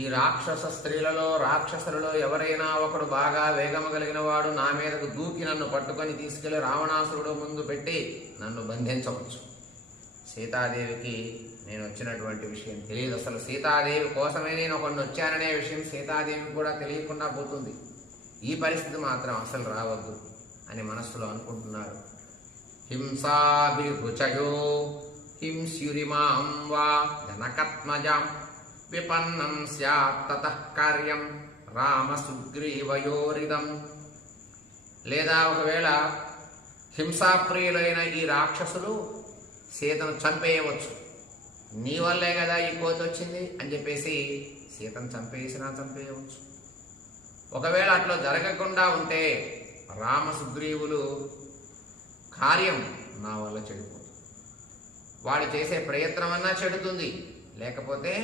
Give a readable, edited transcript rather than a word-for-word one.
ఈ రాక్షస స్త్రీలలో రాక్షసులలో ఎవరైనా ఒకడు బాగా వేగము కలిగిన వాడు నా మీదకు దూకి నన్ను పట్టుకొని తీసుకెళ్లి రావణాసురుడు ముందు పెట్టి నన్ను బంధించవచ్చు. సీతాదేవికి నేను వచ్చినటువంటి విషయం తెలియదు. అసలు సీతాదేవి కోసమే నేను ఒకడిని వచ్చాననే విషయం సీతాదేవికి కూడా తెలియకుండా పోతుంది. ఈ పరిస్థితి మాత్రం అసలు రావద్దు అని మనస్సులో అనుకుంటున్నాడు. హింసాభిరుచయో హింస్యురిమాం వా జనకత్మజాం విపన్నం స్యాత్ తతః కార్యం రామసుగ్రీవయోరిదం. లేదా ఒకవేళ హింసాప్రియులైన ఈ రాక్షసులు సీతను చంపేయవచ్చు. నీ వల్లే కదా ఈ కోతి వచ్చింది అని చెప్పేసి సీతను చంపేయవచ్చు. ఒకవేళ అట్లా జరగకుండా ఉంటే రామసుగ్రీవులు కార్యం నా వల్ల చెడిపోతుంది. వాడు చేసే ప్రయత్నం అన్నా చెడుతుంది, లేకపోతే